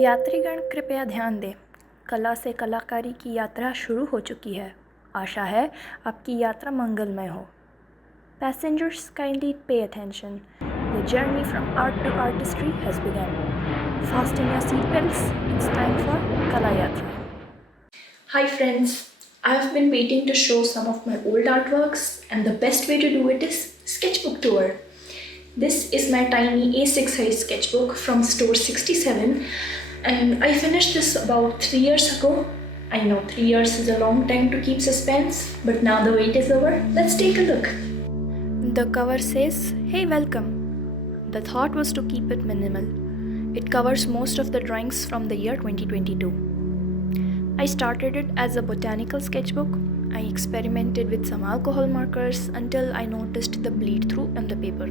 यात्रीगण कृपया ध्यान दें, कला से कलाकारी की यात्रा शुरू हो चुकी है। आशा है आपकी यात्रा मंगलमय हो। Passengers kindly pay attention. The journey from art to artistry has begun. Fasten your seatbelts. It's time for Kala Yatra. Hi friends, I have been waiting to show some of my old artworks, and the best way to do it is Sketchbook tour. This is my tiny A6 size sketchbook from store 67, and I finished this about 3 years ago. I know 3 years is a long time to keep suspense, but now the wait is over. Let's take a look. The cover says, "Hey, welcome." The thought was to keep it minimal. It covers most of the drawings from the year 2022. I started it as a botanical sketchbook. I experimented with some alcohol markers until I noticed the bleed through on the paper.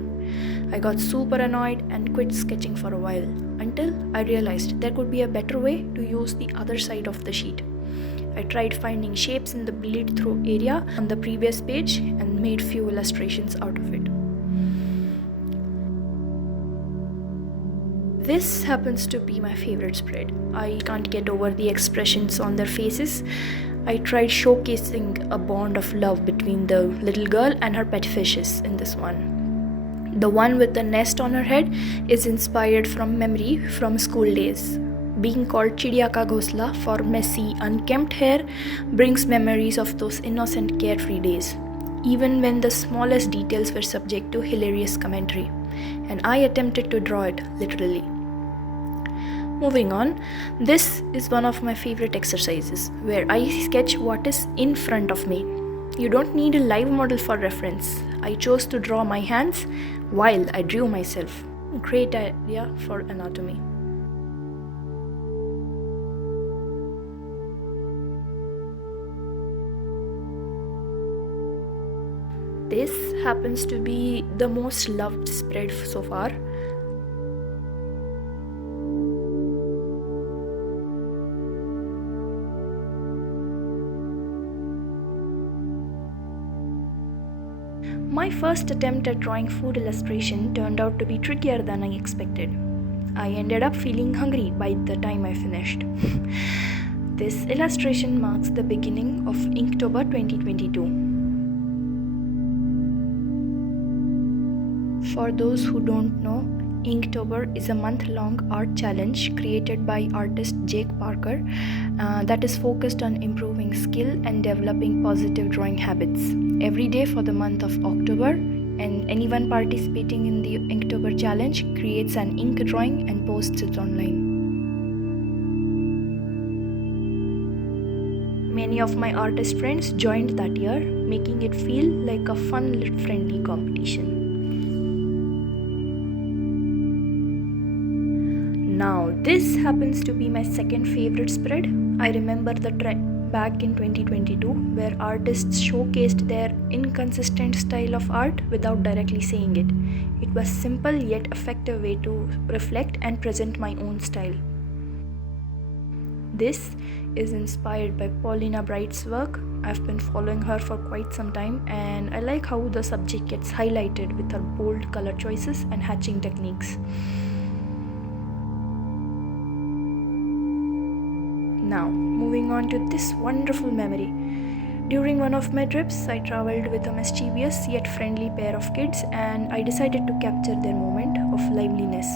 I got super annoyed and quit sketching for a while until I realized there could be a better way to use the other side of the sheet. I tried finding shapes in the bleed through area on the previous page and made few illustrations out of it. This happens to be my favorite spread. I can't get over the expressions on their faces. I tried showcasing a bond of love between the little girl and her pet fishes in this one. The one with the nest on her head is inspired from memory from school days. Being called Chidiya ka ghosla for messy, unkempt hair brings memories of those innocent, carefree days, even when the smallest details were subject to hilarious commentary, and I attempted to draw it literally. Moving on, this is one of my favorite exercises where I sketch what is in front of me. You don't need a live model for reference. I chose to draw my hands while I drew myself. Great idea for anatomy. This happens to be the most loved spread so far. My first attempt at drawing food illustration turned out to be trickier than I expected. I ended up feeling hungry by the time I finished. This illustration marks the beginning of Inktober 2022. For those who don't know, Inktober is a month-long art challenge created by artist Jake Parker that is focused on improving skill and developing positive drawing habits every day for the month of October, and anyone participating in the Inktober challenge creates an ink drawing and posts it online. Many of my artist friends joined that year, making it feel like a fun, friendly competition. Now, this happens to be my second favorite spread. I remember the trend back in 2022 where artists showcased their inconsistent style of art without directly saying it. It was simple yet effective way to reflect and present my own style. This is inspired by Paulina Bright's work. I've been following her for quite some time, and I like how the subject gets highlighted with her bold color choices and hatching techniques. Now, moving on to this wonderful memory. During one of my trips, I traveled with a mischievous yet friendly pair of kids, and I decided to capture their moment of liveliness.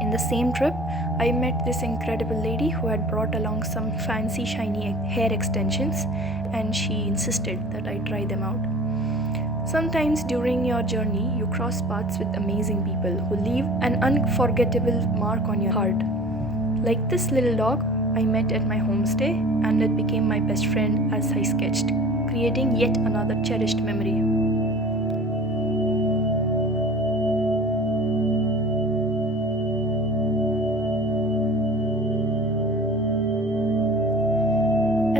In the same trip, I met this incredible lady who had brought along some fancy shiny hair extensions, and she insisted that I try them out. Sometimes during your journey, you cross paths with amazing people who leave an unforgettable mark on your heart. Like this little dog I met at my homestay, and it became my best friend as I sketched, creating yet another cherished memory.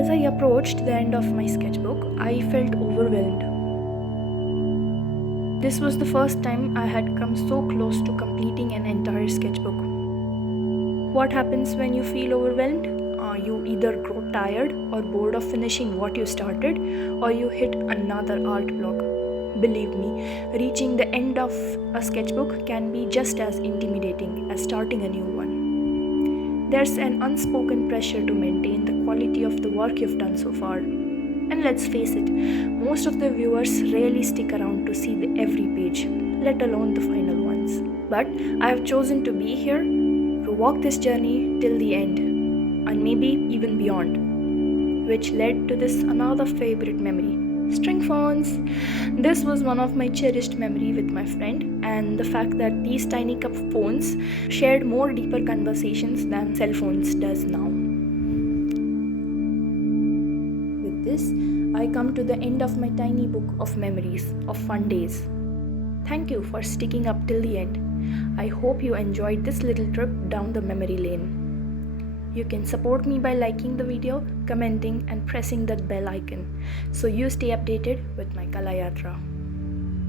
As I approached the end of my sketchbook, I felt overwhelmed. This was the first time I had come so close to completing an entire sketchbook. What happens when you feel overwhelmed? You either grow tired or bored of finishing what you started, or you hit another art block. Believe me, reaching the end of a sketchbook can be just as intimidating as starting a new one. There's an unspoken pressure to maintain the quality of the work you've done so far. And let's face it, most of the viewers rarely stick around to see every page, let alone the final ones. But I have chosen to be here to walk this journey till the end, and maybe even beyond, which led to this another favorite memory. String phones. This was one of my cherished memory with my friend, and the fact that these tiny cup phones shared more deeper conversations than cell phones does now. With this, I come to the end of my tiny book of memories of fun days. Thank you for sticking up till the end. I hope you enjoyed this little trip down the memory lane. You can support me by liking the video, commenting and pressing that bell icon so you stay updated with my Kala Yatra.